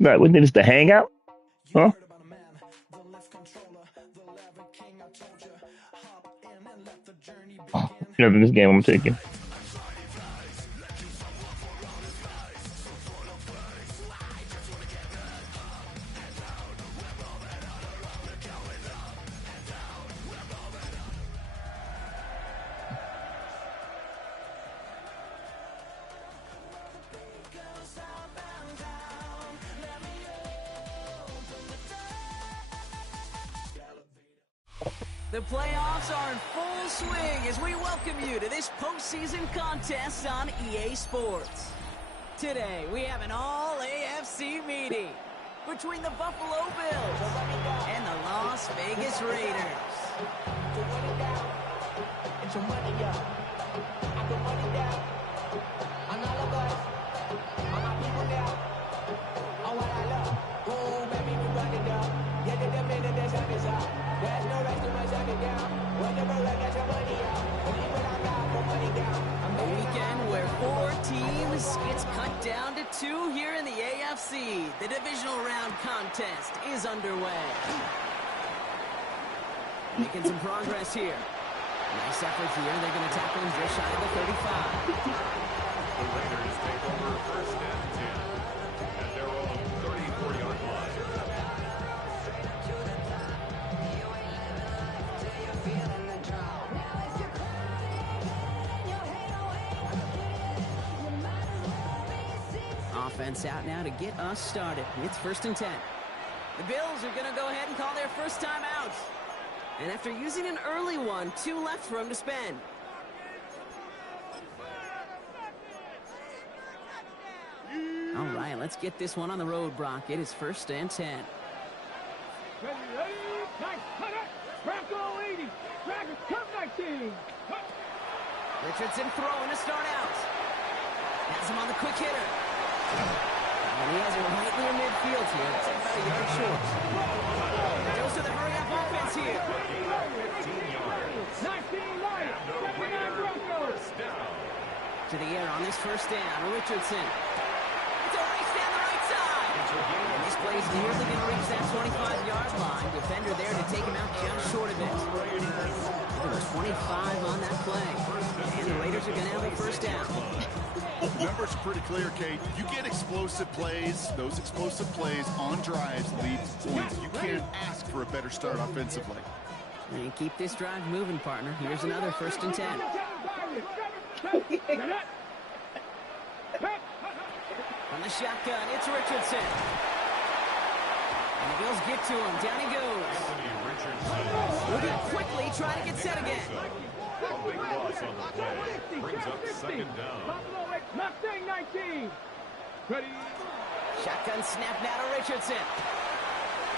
Right, what is the hangout? Huh? Never in this game I'm taking. The playoffs are in full swing as we welcome you to this postseason contest on EA Sports. Today, we have an all-AFC meeting between the Buffalo Bills and the Las Vegas Raiders. A weekend where 4 teams gets cut down to 2 here in the AFC. The divisional round contest is underway. Making some progress here. Nice effort here. They're going to tackle him just shy of the 35. The Raiders take over first and 10 at their own 34-yard line. Offense out now to get us started. It's first and 10. The Bills are going to go ahead and call their first time out. And after using an early one, 2 left for him to spend. All right, let's get this one on the road, Brock. It is first and 10. Richardson throwing to start out. Has him on the quick hitter. And he has it right near midfield here. It's about a yard short. Goes to the hurry-up offense here. 15 yards. 19 Lions. 79 Broncos. To the air on this first down. Richardson. It's a race down the right side. And this play is nearly going to reach that 25-yard line. Defender there to take him out just short of it. There was 25 on that play. And the Raiders are going to have a first down. The numbers are pretty clear, Kate. You get explosive plays. Those explosive plays on drives lead to points. You can't ask for a better start offensively. And keep this drive moving, partner. Here's another first and 10. From the shotgun, it's Richardson. And the Bills get to him. Down he goes. Moving quickly, trying to get set again. A big loss on the play. Brings up second down. Mustang 19. Ready. Shotgun snap now to Richardson.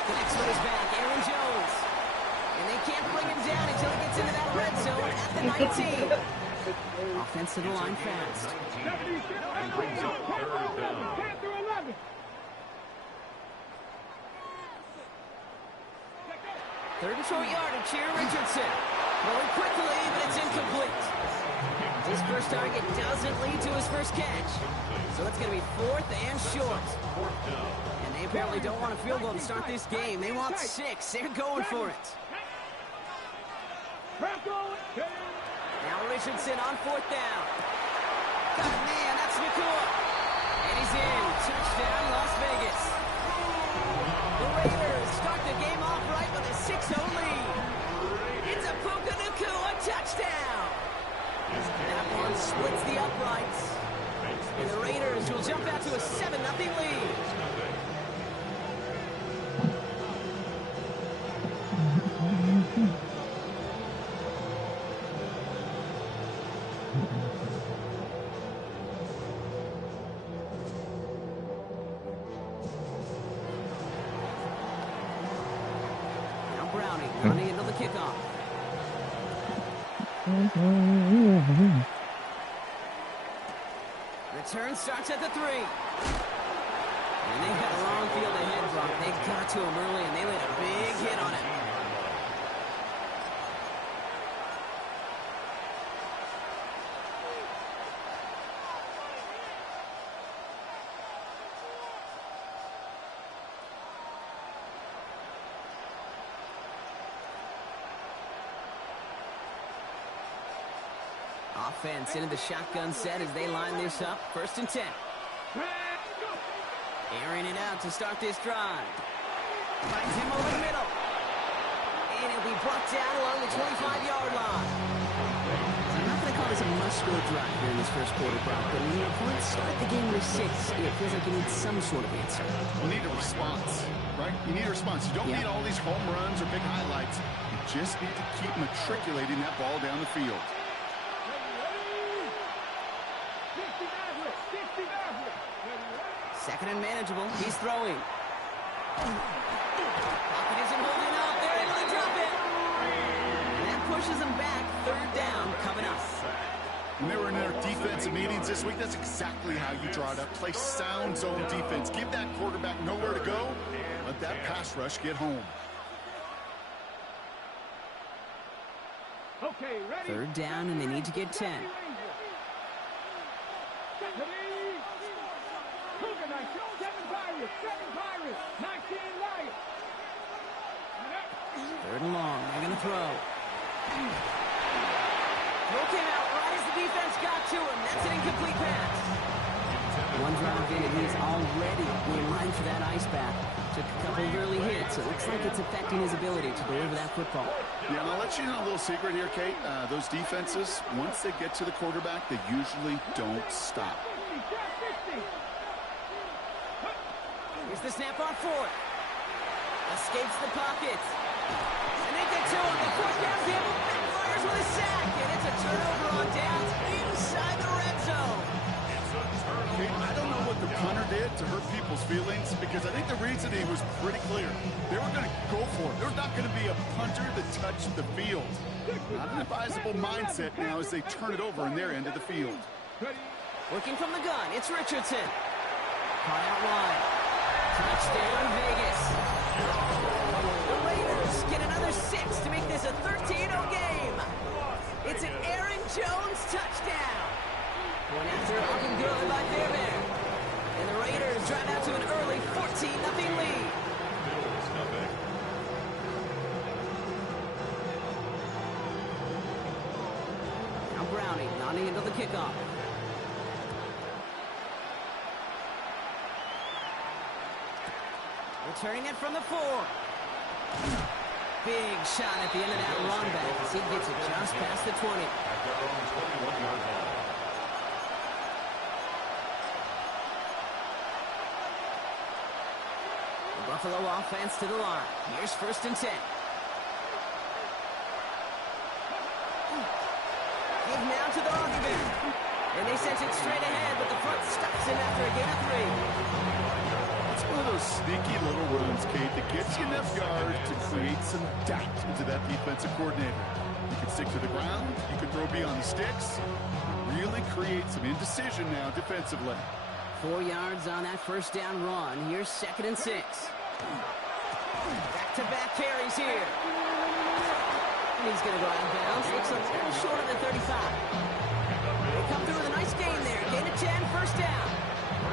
Connects with his back, Aaron Jones. And they can't bring him down until he gets into that red zone at the 19. Offense to the line fast. And brings up third down. 10 through 11. Third and short yardage here, Richardson. Going quickly, but it's incomplete. His first target doesn't lead to his first catch. So it's going to be 4th and short. And they apparently don't want a field goal to start this game. They want 6. They're going for it. Now Richardson on 4th down. Got a man, that's Nakua. And he's in. Touchdown, Las Vegas. The Raiders start the game off right with a 6-0 lead. It's a Puka Nakua touchdown. That one splits the uprights. And the Raiders will jump out to a 7-0 lead. Now Browning running into the kickoff. Return starts at the 3. And they've got a long field ahead, Brock. They got to him early, and they laid a big hit on him. Offense into the shotgun set as they line this up. 1st and 10. Airing it out to start this drive. Finds him over the middle. And he'll be brought down along the 25-yard line. I'm not going to call this a must-score drive here in this first quarter, Brock, but when your opponents start the game with 6, it feels like you need some sort of answer. You need a response, right? You need a response. You don't need all these home runs or big highlights. You just need to keep matriculating that ball down the field. Second and manageable. He's throwing. Pocket isn't holding up. They're able to drop it. And that pushes them back. 3rd down coming up. When they were in their defensive meetings this week, that's exactly how you draw it up. Play sound zone defense. Give that quarterback nowhere to go. Let that pass rush get home. Okay, ready? 3rd down, and they need to get 10. Third and long. They're going to throw. Throw came out right as the defense got to him. That's an incomplete pass. One drive in, and he's already in line for that ice bath. Took a couple of early hits. It looks like it's affecting his ability to deliver that football. Yeah, and I'll let you know a little secret here, Kate. Those defenses, once they get to the quarterback, they usually don't stop. Here's the snap on 4th. Escapes the pocket. And they get to him. The 4th down gamble backfires with a sack. And it's a turnover on downs inside the red zone. Kate, I don't know what the punter did to hurt people's feelings because I think the reasoning was pretty clear. They were going to go for it. There's not going to be a punter that touched the field. Not an advisable mindset now as they turn it over in their end of the field. Working from the gun, it's Richardson. Caught out wide. Touchdown, Vegas. The Raiders get another 6 to make this a 13-0 game. It's an Aaron Jones touchdown. One after up and good by Fairbairn. And the Raiders drive out to an early 14-0 lead. Now Browning nodding into the kickoff. Returning it from the 4. Big shot at the end of that run back as he gets it just past the 20. The Buffalo offense to the line. Here's 1st and 10. Give now to the Rugby. And they sent it straight ahead, but the front stops him after a gain of 3. It's one of those sneaky little runs, Kate, that gets you enough yards to create some doubt into that defensive coordinator. You can stick to the ground, you can throw beyond the sticks, really create some indecision now defensively. 4 yards on that 1st down run. Here's 2nd and 6. Back-to-back carries here. And he's going to go out of bounds. Looks a little short of the 35. They come through with a nice gain there. Gain of 10, 1st down.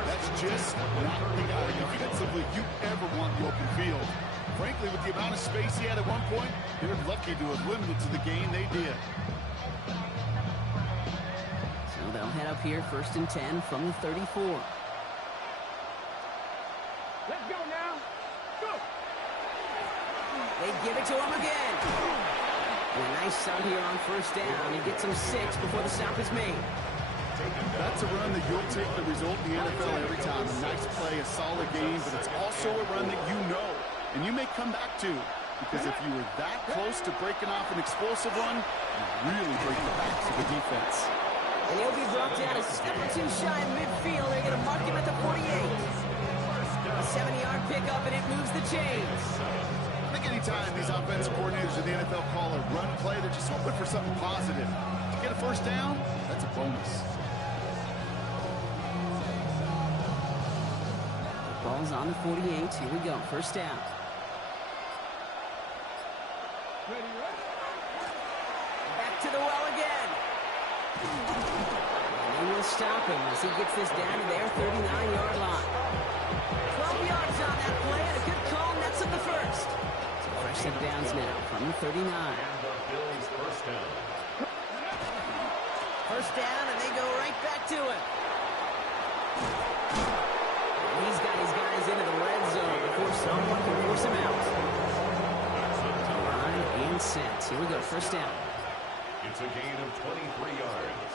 That's just not the guy defensively you ever want in the open field. Frankly, with the amount of space he had at one point, they're lucky to have limited to the gain they did. So they'll head up here, 1st and 10 from the 34. Let's go now. Go. They give it to him again. And a nice start here on 1st down. He gets him 6 before the stop is made. That's a run that you'll take the result in the NFL every time. A nice play, a solid game, but it's also a run that you know and you may come back to. Because if you were that close to breaking off an explosive run, you really break the backs of the defense. And he'll be brought down a step or 2 shy of midfield. They're going to mark him at the 48. A 70-yard pickup, and it moves the chains. I think anytime these offensive coordinators in the NFL call a run play, they're just hoping for something positive. To get a 1st down, that's a bonus. Ball's on the 48. Here we go. 1st down. Back to the well again. And they will stop him as he gets this down to their 39-yard line. 12 yards on that play and a good call, and that's at the 1st. So fresh set downs now from the 39. First down, and they go right back to him. He's got his guys into the red zone before someone can force him out. Line and set. Here we go, first down. It's a gain of 23 yards.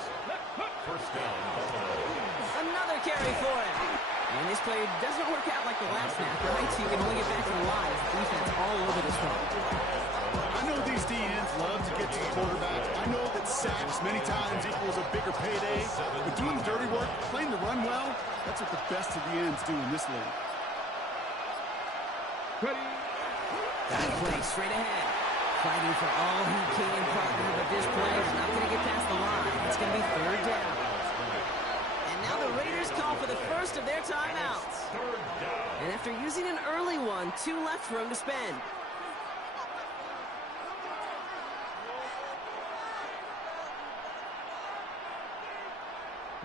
First down, Buffalo. Another carry for him. And this play doesn't work out like the last snap, right? So you can only get back to the line. Defense all over this one. I know these DNs love to get to the quarterback. I know that sacks many times equals a bigger payday. But doing the dirty work, playing the run well, that's what the best of the ends do in this league. Ready. Got play straight ahead. Fighting for all he can, partner, but this play is not going to get past the line. It's going to be third down. And now the Raiders call for the first of their timeouts. And after using an early one, 2 left for him to spend.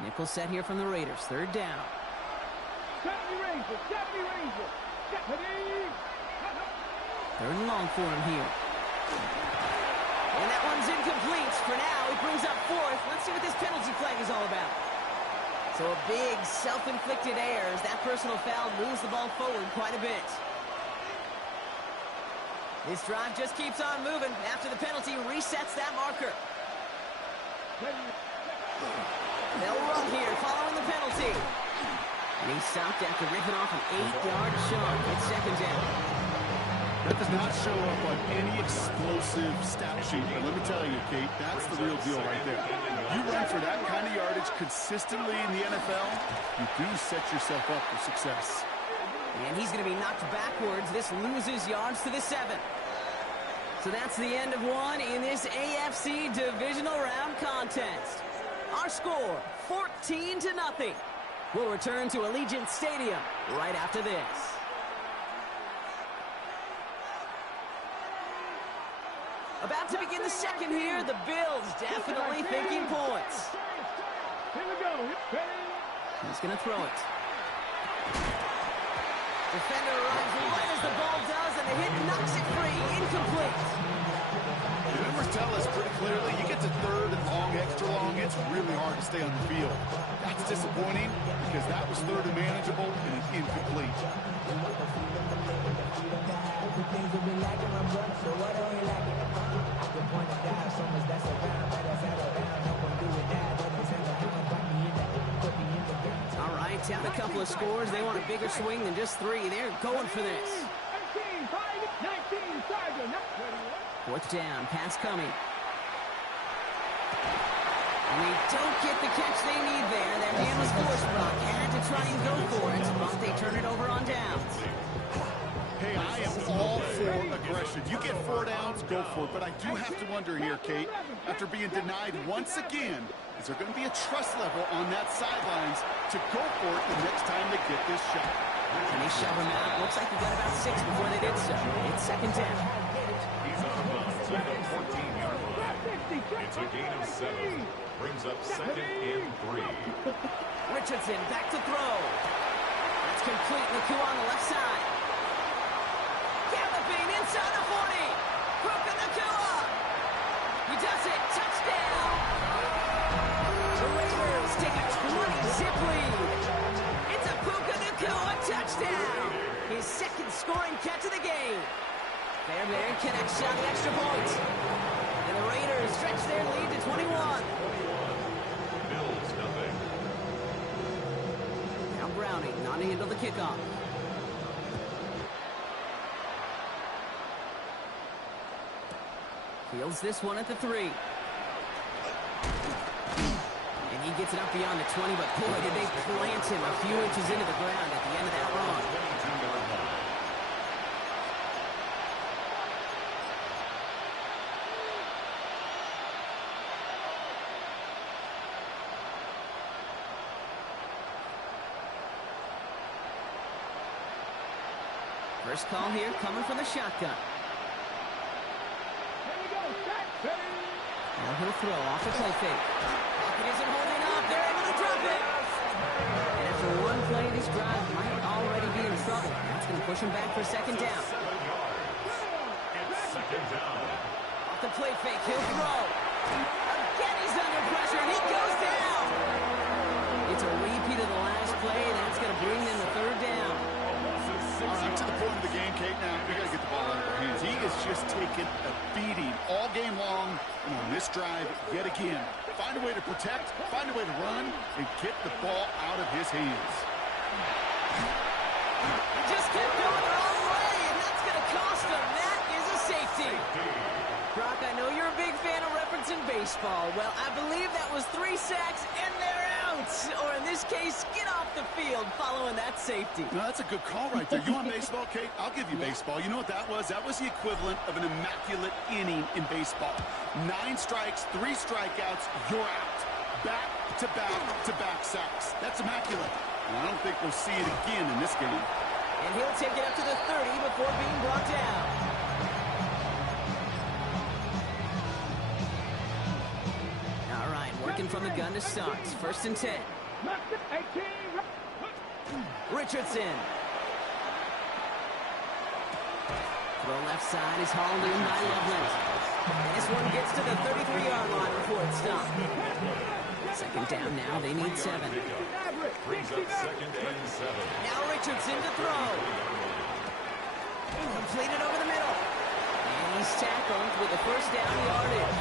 Nickel set here from the Raiders. Third down. Deputy Ranger. Deputy Ranger. Deputy. Third and long for him here. And that one's incomplete. For now, he brings up fourth. Let's see what this penalty flag is all about. So a big self-inflicted error as that personal foul moves the ball forward quite a bit. This drive just keeps on moving. After the penalty, resets that marker. They'll run here following the penalty. And he's stopped after ripping off an 8-yard chunk. It's second down. That does not show up on any explosive stat sheet, but let me tell you, Kate, that's the real deal right there. You run for that kind of yardage consistently in the NFL, you do set yourself up for success. And he's going to be knocked backwards. This loses yards to the 7. So that's the end of one in this AFC divisional round contest. Our score, 14-0. We'll return to Allegiant Stadium right after this. About to begin the second here. The Bills definitely thinking points. Here we go. Ready. He's going to throw it. Defender arrives right as the ball does, and the hit knocks it free. Incomplete. The numbers tell us pretty clearly, you get to third and long, extra long, it's really hard to stay on the field. That's disappointing because that was third and manageable and it's incomplete. All right, down a couple of scores. They want a bigger swing than just 3. They're going for this. 18, 5, 19, Tiger. Fourth down, pass coming. And they don't get the catch they need there. Their man was forced, Brock. Had to try and go for it, but they turn it over on downs. Hey, I am all for aggression. You get 4 downs, go for it. But I do have to wonder here, Kate, after being denied once again, is there going to be a trust level on that sidelines to go for it the next time they get this shot? And they shove him out. Looks like he got about 6 before they did so. It's second down. He's out of bounds at the 14-yard line. It's a gain of 7. Brings up second and 3. Richardson back to throw. That's complete. Nakua on the left side. Galloping inside the 40. Puka Nakua. He does it. Touchdown. The Raiders take a 20-zip lead. It's a Puka Nakua touchdown. His second scoring catch of the game. Fairbairn connects on the extra point. And the Raiders stretch their lead to 21. Bills nothing. Now Browning not into the kickoff. Fields this one at the 3. And he gets it up beyond the 20, but boy, did they plant him a few inches into the ground at the end of that run. 22-yard line. First call here coming from the shotgun. Here we go. Set. Ready. Now he'll throw off the play fake. Pocket isn't holding up. They're able to drop it. And after one play, this drive might already be in trouble. That's going to push him back for second down. 7 yards. It's second down. Off the play fake, he'll throw. A Again, he's under pressure, and he goes down. It's a repeat of the last play. That's going to bring them to third down. All right, to the point of the game, Kate. Now, we got to get the ball out of our hands. He is just taking a beating all game long. And on this drive, yet again, find a way to protect, find a way to run, and get the ball out of his hands. He just kept going the wrong way, and that's going to cost him. That is a safety. Brock, I know you're a big fan of referencing baseball. Well, I believe that was 3 sacks, and they're out. Or in this case, get off the field following that safety. No, that's a good call right there. You want baseball, Kate? I'll give you baseball. You know what that was? That was the equivalent of an immaculate inning in baseball. 9 strikes, 3 strikeouts, you're out. Back-to-back-to-back sacks. That's immaculate. And I don't think we'll see it again in this game. And he'll take it up to the 30 before being brought down. All right, working from the gun to start. 1st and 10. Richardson. Throw left side is hauled in by Loveland. And this one gets to the 33-yard line before it's stopped. 2nd down now. They need 7. Brings up 2nd and 7. Now Richardson to throw. Completed over the middle. And he's tackled with the 1st down yardage.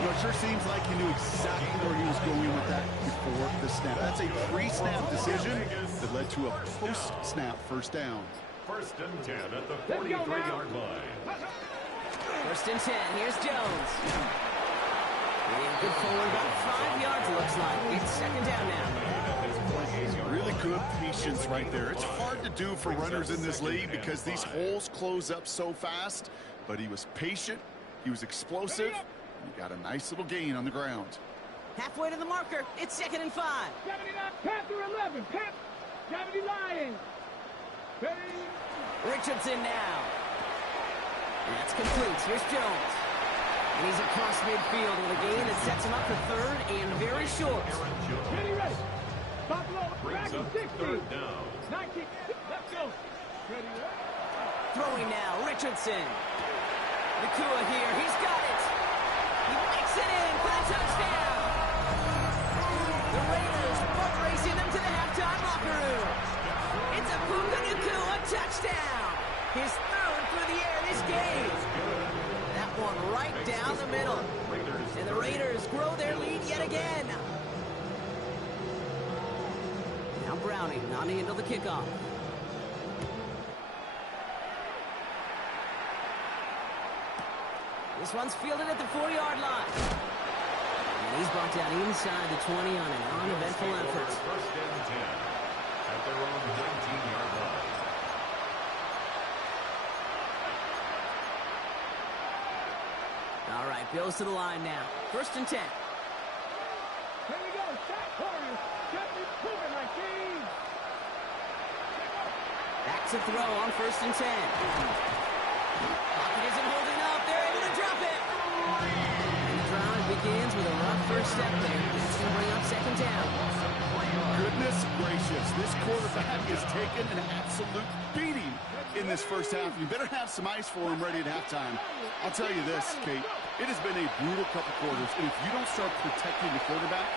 You know, it sure seems like he knew exactly where he was going with that before the snap. That's a pre-snap decision that led to a post-snap 1st down. 1st and 10 at the 43-yard line. 1st and 10. Here's Jones. And good forward, about 5 yards, looks like. It's 2nd down now. Really good patience right there. It's hard to do for runners in this league because these holes close up so fast. But he was patient. He was explosive. He got a nice little gain on the ground. Halfway to the marker. It's 2nd and 5. 79, Panther 11, Panther, 70 Lions. Ready? Richardson now. And that's complete. Here's Jones. And he's across midfield with a gain that sets him up for 3rd and very short. Ready, ready. Buffalo, back Brings to up 60. 3rd down. 19, let's go. Ready, ready. Throwing now. Richardson. Nakua here. He's got it. He makes it in for the touchdown. The Raiders boat racing them to the halftime locker room. It's a Puka Nakua touchdown. His 3rd through the air this game. That one right down the middle. And the Raiders grow their lead yet again. Now Browning on the end of the kickoff. This one's fielded at the 4-yard line. And he's brought down inside the 20 on an uneventful effort. 1st and 10 at their own 19-yard line. All right, Bills to the line now. 1st and 10. Here we go. Shot corner. Jeffrey Puka 19. Back to throw on 1st and 10. Pocket isn't holding up. They're able to drop it. And the drive begins with a rough first step there. That's going to bring up 2nd down. Goodness gracious, this quarterback has taken an absolute beating in this 1st half. You better have some ice for him ready at halftime. I'll tell you this, Kate, it has been a brutal couple quarters, and if you don't start protecting the quarterback,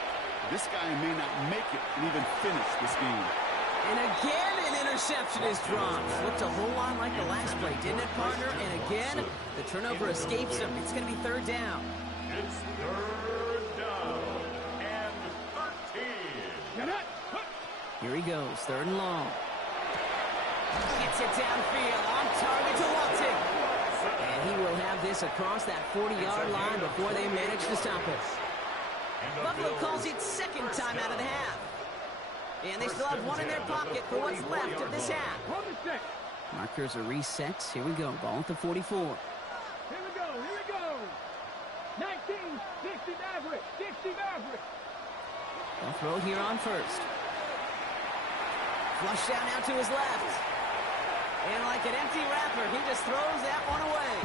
this guy may not make it and even finish this game. And again, an interception is dropped. Looked a whole lot like the last play, didn't it, partner? And again, the turnover escapes him. It's going to be 3rd down. It's 3rd down and 13. Here he goes, 3rd and long. Gets it downfield, on target to Watson. And he will have this across that 40-yard line before they manage to stop it. Buffalo calls it 2nd time out of the half. And they still have one in their pocket for what's left of this half. Markers are reset. Here we go, ball at the 44. Here we go. 19, 60 Maverick, 60 Maverick. They'll throw here on 1st. Flush down now to his left. And like an empty wrapper, he just throws that one away.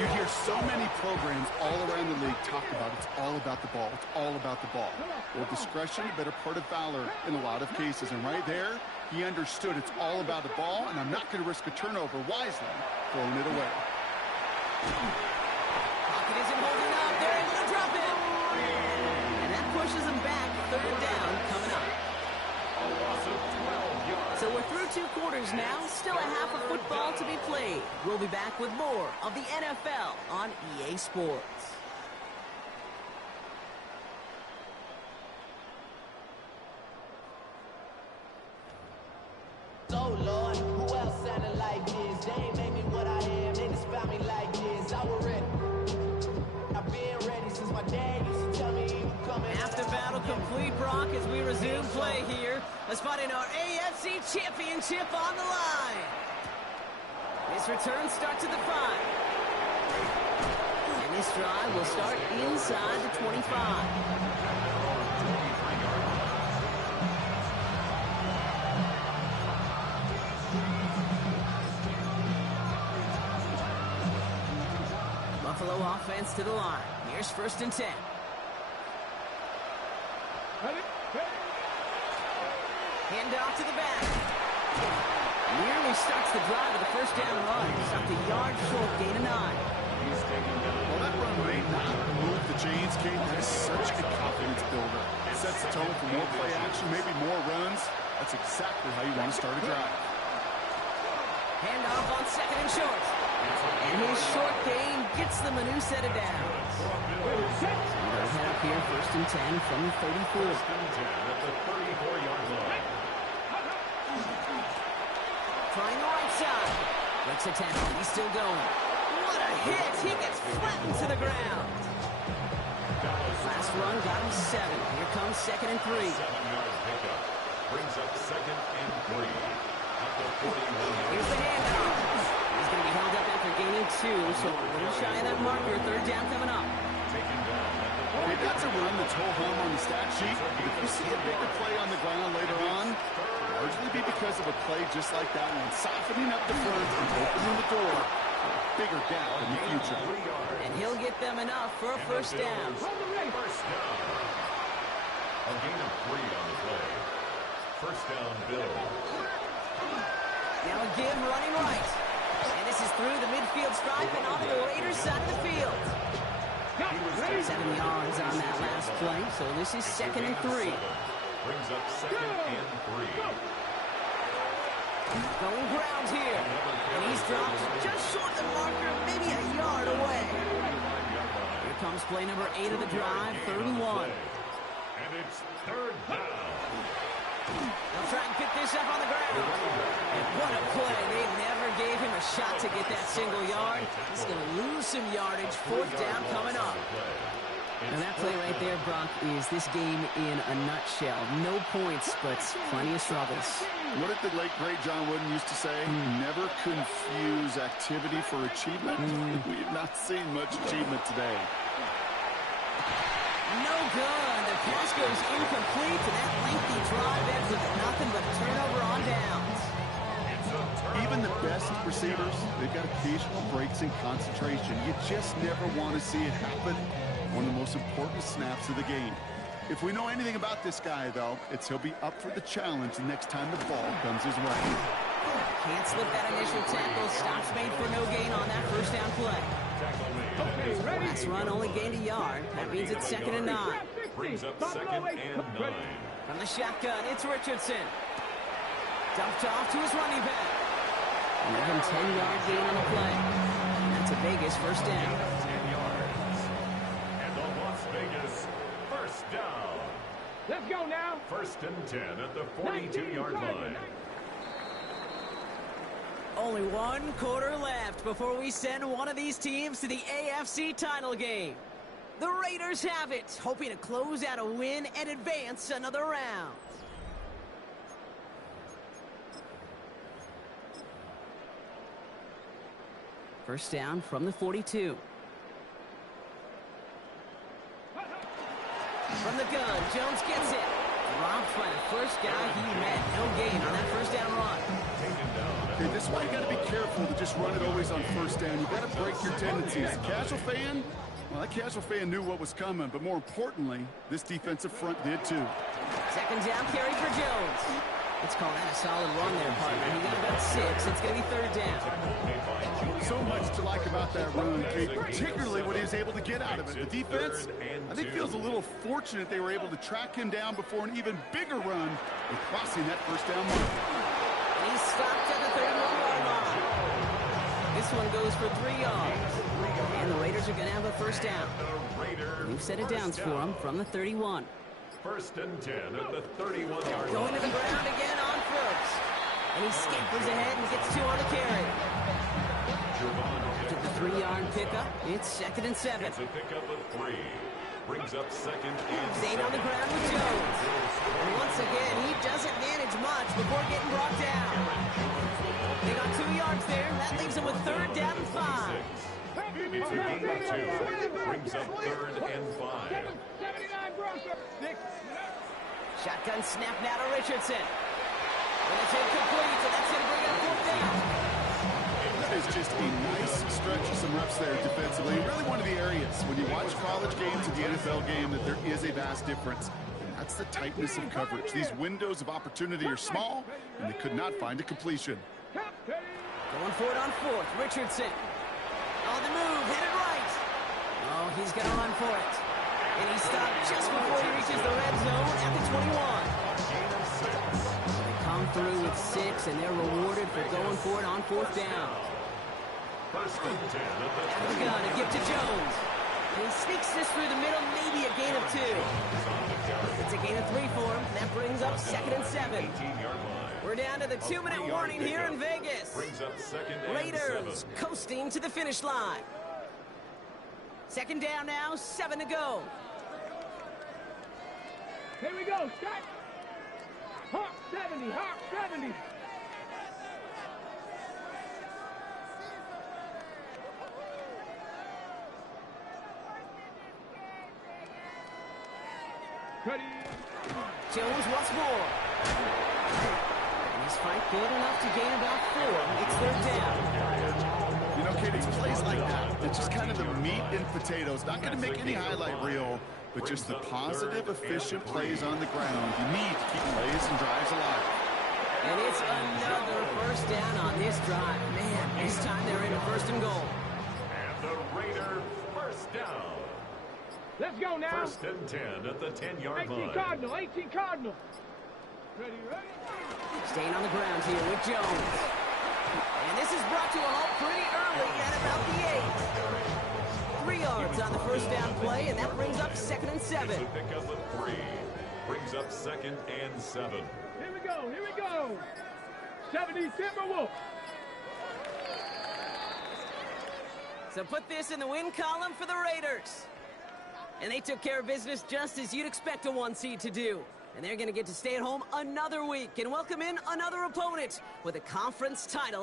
You hear so many programs all around the league talk about it's all about the ball. It's all about the ball. Well, discretion, a better part of valor in a lot of cases. And right there, he understood it's all about the ball, and I'm not going to risk a turnover wisely, throwing it away. Pocket isn't holding up. They're able to quarters now. Still a half of football to be played. We'll be back with more of the NFL on EA Sports. Oh Lord, who else sounded like this? They ain't made me what I am, they just found me like this. I was ready. I've been ready since my dad used to tell me he was coming. After battle complete, Brock, as we resume play here. A spot in our AFC Championship on the line. This return starts at the 5. And this drive will start inside the 25. Buffalo offense to the line. Here's 1st and 10. Hand off to the back. Nearly starts the drive with a 1st down run. Stopped a yard short, gain of 9. Well, that run may not move the chains, Kate. That is such a confidence builder. It sets the tone for more play action, maybe more runs. That's exactly how you want to start a drive. Hand off on 2nd and short. And his short gain gets them a new set of downs. They'll head up here 1st and 10 from the 34. 1st and 10 at the 34-yard line. Trying the right side. Breaks a tackle. He's still going. What a hit. He gets flattened to the ground. Last run got him 7. Here comes 2nd and 3. 7-yard pickup. Brings up 2nd and 3. At the 41-yard Here's the handoff. He's going to be held up after gaining 2, so a little shy of that marker. 3rd down coming up. taken down at the Okay, that's a run that's whole home on the stat sheet. But if you see a bigger play on the ground later on, it'll largely be because of a play just like that one, softening up the front and opening the door for a bigger gap in the future. And he'll get them enough for a 1st down. First down. A gain of 3 on the play. 1st down, Bills. Now a give running right. And this is through the midfield stripe and onto the Raiders side of the field. 7 yards on that last play, so this is 2nd and 3. Brings up 2nd and 3. Going ground here. And he's dropped just short of the marker, maybe a yard away. Here comes play number 8 of the drive, 3rd and 1. And it's 3rd down. They'll try and pick this up on the ground. And what a play. They never gave him a shot to get that single yard. He's going to lose some yardage. 4th down coming up. And that play right there, Brock, is this game in a nutshell. No points, but plenty of struggles. What did the late, great John Wooden used to say? Never confuse activity for achievement. We have not seen much achievement today. No good. The pass goes incomplete, and that lengthy drive ends with nothing but a turnover on downs. Even the best receivers, they've got occasional breaks in concentration. You just never want to see it happen. One of the most important snaps of the game. If we know anything about this guy, though, it's he'll be up for the challenge the next time the ball comes his way. Can't slip that initial tackle. Stops made for no gain on that 1st down play. Last run only gained a yard. That means it's 2nd and 9. Brings up 2nd and 9. From the shotgun, it's Richardson. Dumped off to his running back. Another 10-yard gain on the play. And that's a Vegas 1st down. 10 yards. And the Las Vegas 1st down. Let's go now. 1st and 10 at the 42-yard line. Only 1 quarter left before we send one of these teams to the AFC title game. The Raiders have it, hoping to close out a win and advance another round. First down from the 42. From the gun, Jones gets it. Dropped by the first guy he met. No gain on that 1st down run. Okay, this is why you got to be careful to just run it always on 1st down. You got to break your tendencies. Casual fan, well, that casual fan knew what was coming, but more importantly, this defensive front did too. 2nd down carry for Jones. Let's call that a solid run there, partner. He got about 6. It's going to be 3rd down. So much to like about that run, Kate, particularly what he was able to get out of it. The defense, I think, feels a little fortunate they were able to track him down before an even bigger run and crossing that 1st down mark. And he's stopped at the 31-yard line. This one goes for 3 yards. And the Raiders are going to have a first down. New set of downs for them from the 31. First and 10 at the 31-yard line. Going to the ground again on first. And he scampers ahead and gets 2 on the carry. After the 3-yard pickup, it's second and 7. It's a pickup of 3. Brings up second and Staying 7. on the ground with Jones. And once again, he doesn't manage much before getting brought down. They got 2 yards there. That leaves them with third down and 5. It's a gain of 2. Brings up third and 5. 79 Broncos. 6. Shotgun snap now to Richardson. And it's incomplete, so that's going to bring it up 4th down. That is just a nice stretch of some reps there defensively. Really one of the areas when you watch college games and the NFL game that there is a vast difference. And that's the tightness of coverage. These windows of opportunity are small, and they could not find a completion. Going for it on 4th. Richardson. On the move, headed right. Oh, he's going to run for it. And he stopped just before he reaches the red zone at the 21. They come through with 6, and they're rewarded for going for it on 4th down. First and 10 at the Out of the gun, a gift to Jones. And he sneaks this through the middle, maybe a gain of 2. It's a gain of 3 for him, and that brings up second and 7. 18-yard line. We're down to the 2-minute warning here in Vegas. Brings up second and Raiders 7. coasting to the finish line. Second down now, 7 to go. Here we go. Start. Hawk 70. Hawk 70. Ready. Jones once more. And his fight good enough to gain about 4. It's 3rd down. You know, Kate, it's plays like that. It's just kind of the meat and potatoes. Not going to make any highlight reel, but just the positive, efficient plays on the ground. You need to keep plays and drives alive. And it's another first down on this drive. Man, this time they're in a 1st and goal. And the Raider first down. Let's go now. First and 10 at the 10-yard 18 line. Cardinal. 18 Cardinal. Ready, ready. Staying on the ground here with Jones. And this is brought to a halt pretty early at about the 8. 3 yards on the first down play, and that brings up second and 7. It's a pickup of 3. Brings up second and 7. Here we go. Here we go. 70 Timberwolves. So put this in the win column for the Raiders. And they took care of business just as you'd expect a 1 seed to do. And they're going to get to stay at home another week and welcome in another opponent with a conference title.